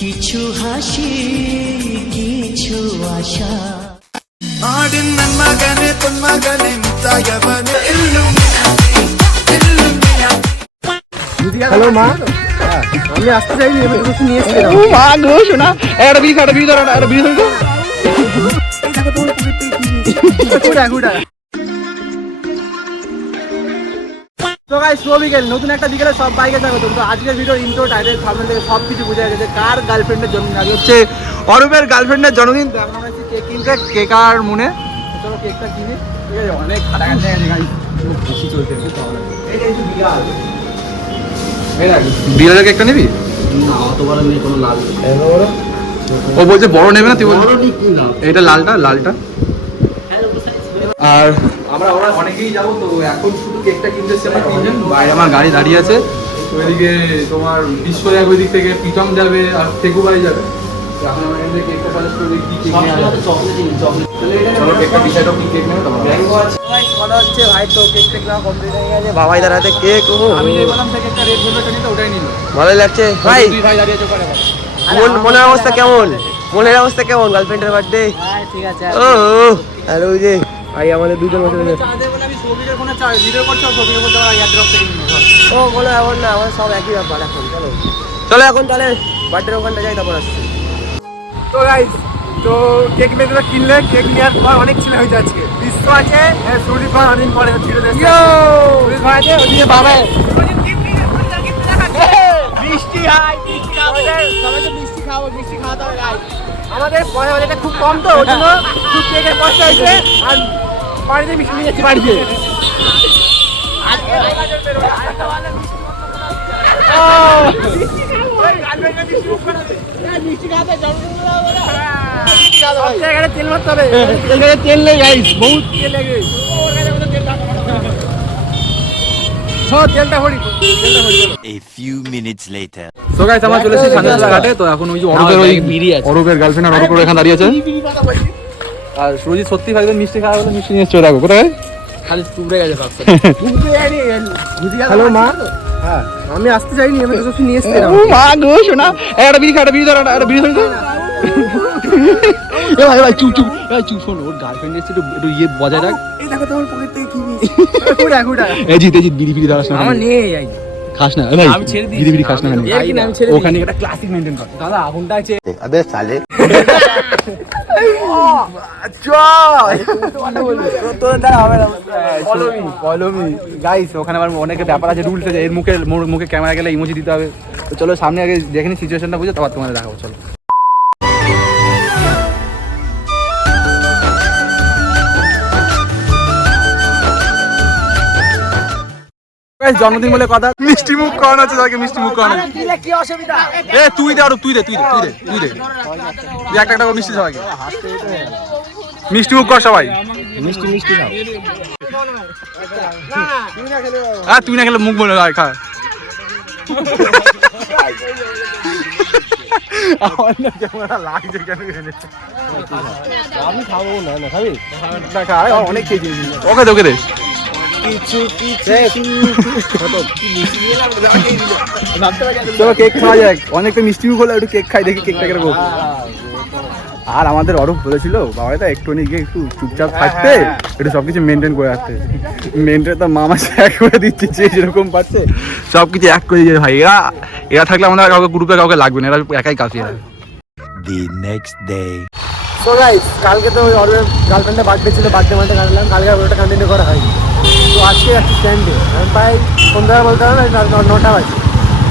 কিছু হাসি কিছু আশা ஆடின் நன்மகனே பொன்மகனே முத்தாயவனே হ্যালো মা, আমি আসতে চাইনি, আমি তোকে নিয়ে এসেছিলাম। মা গো শোনা, একটা বিড়ি খাটা বিড়ি ধরো, একটা বিড়ি ধরো। তো গাইস, শুভ বিকেল, নতুন একটা বিকেলে সব বাইকে স্বাগত। তো আজকের ভিডিওর ইন্ট্রো টাইটেল থাম্বনেল থেকে সব কিছু বোঝা গেছে কার গার্লফ্রেন্ডের জন্মদিন। আজ হচ্ছে অরূপের গার্লফ্রেন্ডের জন্মদিন। তো এখন আমরা কেক কিনতে, কেক আর মনে চলো কেকটা কিনি। ঠিক আছে, অনেক খাটাখাটি আছে গাইস, খুশি চলছে। এই যে বিড়াল, বিড়ালের কেকটা নিবি? না অত বড় নেই, কোনো লাল ও বলছে বড় নেবে না, তুই বল এটা লালটা, লালটা। আর আমরা ওরা অনেকেই যাবো, তো এখন শুধু কেকটা কিনতে এসেছি আমরা তিনজন। বাইরে আমার গাড়ি দাঁড়িয়ে আছে। তো ওইদিকে তোমার বিশ্ব যাবে, ওই দিক থেকে প্রীতম যাবে আর ঠেকুবাই যাবে। তো এখন আমরা এখান থেকে কেকটা সাজেস্ট করে কি কেক নিয়ে আসবো। চলো কেকটা ডিসাইড হোক কি কেক নেবে। তারপর মনে হচ্ছে ভাই, তো কেক টেক না কমপ্লিট হয়ে গেছে। বাবাই দাঁড়াতে কেক, আমি যে বললাম সে কেকটা রেড ভেলভেট নিতে, ওটাই নিল। ভালোই লাগছে ভাই। দুই ভাই দাঁড়িয়ে আছে ওখানে। মনের অবস্থা কেমন? মনের অবস্থা কেমন? গার্লফ্রেন্ডের বার্থডে ঠিক আছে। ও আর ওই যে ভাই আমাদের দুজন বসে রয়েছে। ও বলো এমন না, আমার সব একই ব্যাপার। এখন চলো চলো এখন তাহলে বার্থডের ওখানটা যাই, তারপর আসছি। তো গাইস, তো কেক মেয়েটা কিনলে, কেক নেওয়ার পর অনেক ছেলে হয়েছে আজকে। বিশ্ব আছে, সুদীপ ভাই অনেকদিন পরে ছিল। সুদীপ ভাই আছে, ওদিকে বাবা মিষ্টি হাই, মিষ্টি খাবো, সবাইকে মিষ্টি খাবো, মিষ্টি খাওয়াতে হবে গাইস। আমাদের পয়সা বাজারটা খুব কম, তো ওই জন্য খুব কেকের পয়সা হয়েছে। আর বাড়িতে মিষ্টি নিয়ে যাচ্ছি বাড়িতে। তেল মারতে হবে, এখানে তেল নেই গাইস, বহুত তেল লাগে। তেলটা ভরি, তেলটা ভরি। A few minutes later. So guys, আমরা চলে এসেছি সানরাইজ ঘাটে। তো এখন ওই যে অরূপের গার্লফ্রেন্ড আর অরূপ এখানে দাঁড়িয়ে আছে। আর সুরজিৎ সত্যি ভাই মিষ্টি খাওয়া হলো, মিষ্টি নিয়ে চলে রাখো। কোথায় খালি টুকরে গেছে। হ্যালো মা, হ্যাঁ আমি আসতে চাইনি, আমি তোকে নিয়ে এসেছিলাম। মা গো শোনা, একটা বিড়ি খাটা বিড়ি ধরো, একটা বিড়ি ধরো। এ ভাই ভাই চুপ চুপ, ভাই চুপ, শোন ওর গার্লফ্রেন্ড এসে একটু ইয়ে বজায় রাখ। এই দেখো তোমার পকেট থেকে কি নিয়েছি। এই জিত বিড়ি বিড়ি দাঁড়াস না, আমার নিয়ে যাই। খাস না ভাই, আমি ছেড়ে দিই। বিড়ি বিড়ি খাস না ওখানে একটা ক্লাসিক মেইনটেইন কর। দাদা আগুনটা আছে। अबे साले গাইস, ওখানে আবার অনেক ব্যাপার আছে, রুলস আছে। এর মুখে ক্যামেরা গেলে ইমোজি দিতে হবে। তো চলো সামনে আগে দেখে নি সিচুয়েশনটা, বুঝে তারপর তোমাদের দেখাবো। চলো জন্মদিন বলে কথা, মিষ্টি মুখ করানো আছে, তাকে মিষ্টি মুখ করানো। কি অসুবিধা? এ তুই দে, আর তুই দে একটা একটা করে মিষ্টি সবাইকে। মিষ্টি মুখ কর সবাই, মিষ্টি মিষ্টি খাও। হ্যাঁ তুই না খেলে মুখ বলে হয় খা। আমি খাবো না, না খাবি? অনেক খেয়েছি, ওকে দে ওকে দে। চলো কেক খাওয়া যাক, অনেক তো মিষ্টি মুখ হলো, একটু কেক খাই, দেখি কেকটা কিরকম। আর আমাদের অরূপ বলেছিল বাবাই তো একটু গিয়ে একটু চুপচাপ থাকতে, একটু সবকিছু মেনটেন করে রাখতে। মেনটেন তো মামা এক করে দিচ্ছে, যে যেরকম পাচ্ছে সবকিছু এক করে দিয়ে। ভাই এরা থাকলে আমাদের কাউকে গ্রুপে কাউকে লাগবে না, এরা একাই কাছে। the next day. তো গাইস, কালকে তো ওই অরুণের গার্লফ্রেন্ডের বার্থডে ছিল, বার্থডে মানতে কাটলাম। কালকে ওটা কন্টিনিউ করা হয়নি। তো আজকে যাচ্ছি স্ট্যান্ডে। আমি প্রায় সন্ধ্যা বলতে হবে না, 9টা বাজে।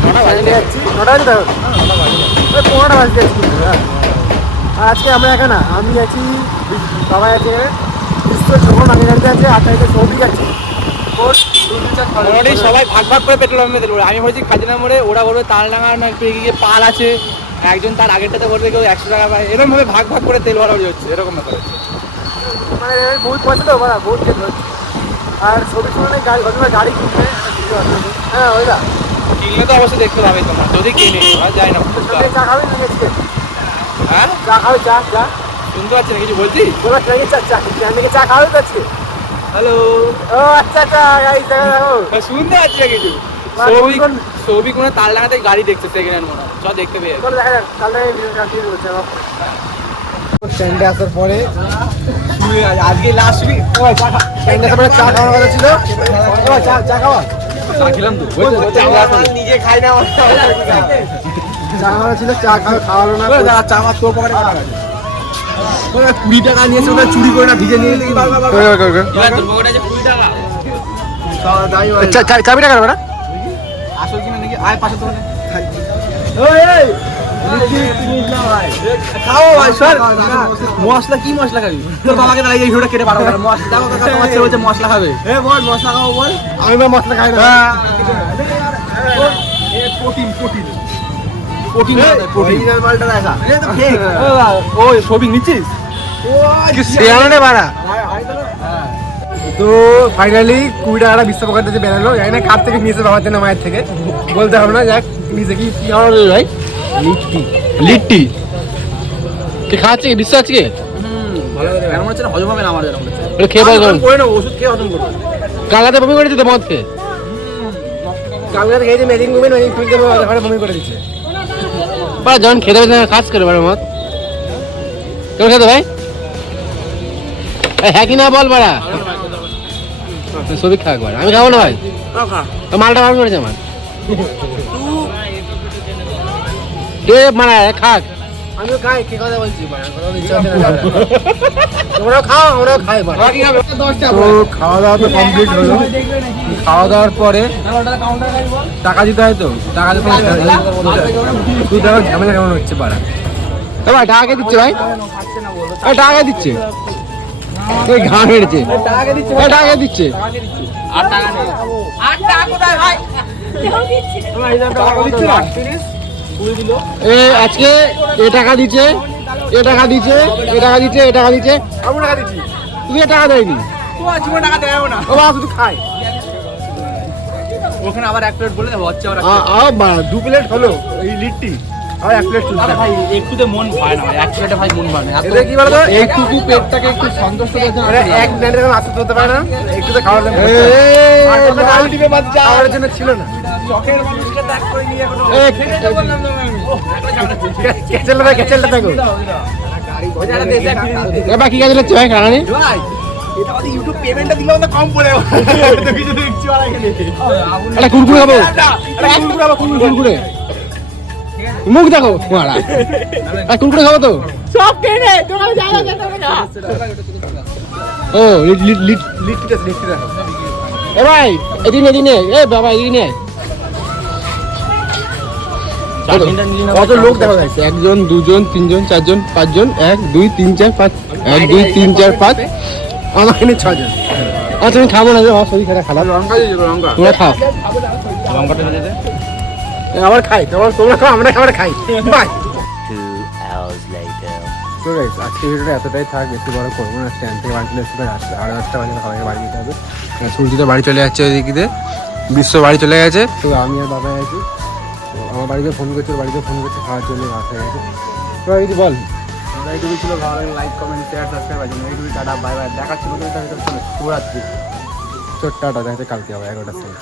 9টা বাজে যাচ্ছি, 9টা বাজে দেখো, 15টা বাজে যাচ্ছি। আর আজকে আমরা একা না, আমি আছি, বাবা আছে, বিশ্ব যখন আমি গাড়িতে আছে, 8 তারিখে সৌভিক আছে। সবাই ভাগ ভাগ করে পেট্রোল পাম্পে তেল ভরে। আমি বলছি খাজনা মোড়ে, ওরা বলবে তালডাঙ্গা না একটু এগিয়ে পাল আছে, একজন তার আগেরটাতে বলবে কেউ 100 টাকা পায়। এরকম ভাবে ভাগ ভাগ করে তেল ভরা হচ্ছে, এরকম ব্যাপার হচ্ছে। মানে বহুত পয়সা তো ওরা বহুত তেল হচ্ছে। আর সৌভিক সময় গাড়ি কিনবে, হ্যাঁ ওইটা কিনলে তো অবশ্যই দেখতে পাবে তোমরা, যদি কিনে যায় না। চা খাবে না আজকে? হ্যাঁ চা খাবে, চা চা শুনতে পাচ্ছি না কিছু বলছি। তোমার ট্রেনে চা চা খাবে তো আজকে? হ্যালো, ও আচ্ছা আচ্ছা গাইস, দেখো শুনতে পাচ্ছি না কিছু। সৌভিক মনে তালডাঙ্গাতে গাড়ি দেখছে, সেকেন্ড হ্যান্ড মনে হয়। দেখতে পেয়ে চলো দেখা যাক কালকে ভিডিও করছে স্ট্যান্ডে আসার পরে আজকে লাস্ট উইক স্ট্যান্ডে আসার পরে চা খাওয়ার কথা ছিল চা খাওয়া চা খেলাম তো নিজে খাই না চা খাওয়া ছিল চা খাওয়ালো না চা আমার তোর পকেটে 20 টাকা নিয়েছে ওটা চুরি করে না ভিজে নিয়ে চাবিটা কাটবে না আসল কিনা নাকি আয় পাশে তো খাও ভাই সর মশলা কি মশলা খাবি তোর বাবাকে দাঁড়িয়ে এই ভিডিওটা কেটে পাঠাবো মশলা দেখো কাকা তোমার ছেলে হচ্ছে মশলা খাবে বল মশলা খাও বল আমি বা মশলা খাই না প্রোটিন প্রোটিন প্রোটিন অরিজিনাল মালটা দেখা ওই ছবি নিচ্ছিস শেয়ারে বাড়া তো ফাইনালি 20 টাকাটা বিশ্ব পকেট থেকে বেরোলো জানি না কার থেকে নিয়েছে বাবার জন্য মায়ের থেকে বলতে হবে না যাক নিজে কি আমার ভাই লিট্টি লিট্টি কি খাচ্ছে কি বিশ্ব আজকে ভালো করে কেন মনে হচ্ছে না হজম হবে না আমার যেন মনে হচ্ছে এটা খেয়ে বল করে না ওষুধ খেয়ে হজম করবো কালকাতে বমি করে দিতে মদ খেয়ে কালকাতে খেয়েছে মেজিং মুভমেন্ট মেজিং ফুলকে ঘরে বমি করে দিচ্ছে বা যখন খেতে হবে কাজ করে বাড়া মদ কেন খেতে ভাই হ্যাঁ কি না বল বাড়া ছবি খা একবার আমি খাবো না ভাই মালটা বার করেছে আমার মানে খাক আমিও খাই কি কথা বলছি তোমরাও খাও আমরাও খাই তো খাওয়া দাওয়া তো কমপ্লিট হলো খাওয়া দাওয়ার পরে টাকা দিতে হয় তো টাকা দিতে তুই দেখো ঝামেলা কেমন হচ্ছে পাড়া ভাই টাকা কে দিচ্ছে ভাই টাকা দিচ্ছে ওই ঘা মেরেছে টাকা দিচ্ছে আজকে এ টাকা দিচ্ছে এ টাকা দিচ্ছে এ টাকা দিচ্ছে এ টাকা দিচ্ছে আমি টাকা দিচ্ছি তুই টাকা দেয়নি টাকা দেবো না ও বাবা শুধু খাই ওখানে আবার এক প্লেট বলে দেবো হচ্ছে আবার 2 প্লেট হলো এই লিট্টি আর 1 প্লেট চলছে ভাই একটুতে মন ভয় না ভাই এক প্লেটে ভাই মন ভয় না এটা কি বলতো একটুকু পেটটাকে একটু সন্তুষ্ট করতে হবে এক প্লেটে যখন আসতে হতে পারে না একটু তো খাওয়ার জন্য খাওয়ার জন্য ছিল না চকের মানুষকে দেখ করে নিয়ে এখন ক্যাচেলটা থাকো এবার কি কাজে লাগছে ভাই খানানি ভাই এটা আমাদের ইউটিউব পেমেন্টটা দিলে আমাদের কম পড়ে তো কিছু দেখছি আর এখানে এটা কুরকুরে খাবো কুরকুরে মুখ দেখো মারা কুরকুরে খাবো তো সব কেনে দোকানে যাও ও লিট্টিটা দেখো এ ভাই এদিনে এ বাবা এদিনে কত লোক দেখা যাচ্ছে 1 জন 2 জন 3 জন 4 জন 5 জন 1 2 3 4 5 1 2 3 4 5 আমার এখানে 6 জন আচ্ছা আমি খাবো না যে আমার শরীর খারাপ খারাপ লঙ্কা দিয়ে লঙ্কা তোমরা খাও লঙ্কাটা দিতে আবার খাই তোমরা খাও আমরা খাবার খাই বাই 2 hours later. তো গাইস আজকে ভিডিওটা এতটাই থাক বেশি বড় করবো না স্ট্যান্ড থেকে বাড়ি চলে এসে আসতে 8:30 বাজে সবাইকে বাড়ি যেতে হবে সূর্য তো বাড়ি চলে যাচ্ছে ওইদিকে বিশ্ব বাড়ি চলে গেছে তো আমি আর বাবা আছি তো আমার বাড়িতে ফোন করছে খাওয়ার জন্য আসতে গেছে তো কিছু বল এইটুকু ছিল ভালো লাইক কমেন্ট শেয়ার সাবস্ক্রাইব আছে এইটুকু টাটা বাই বাই দেখা ছিল শুভরাত্রি টাটা দেখা কালকে আবার 11টার সময়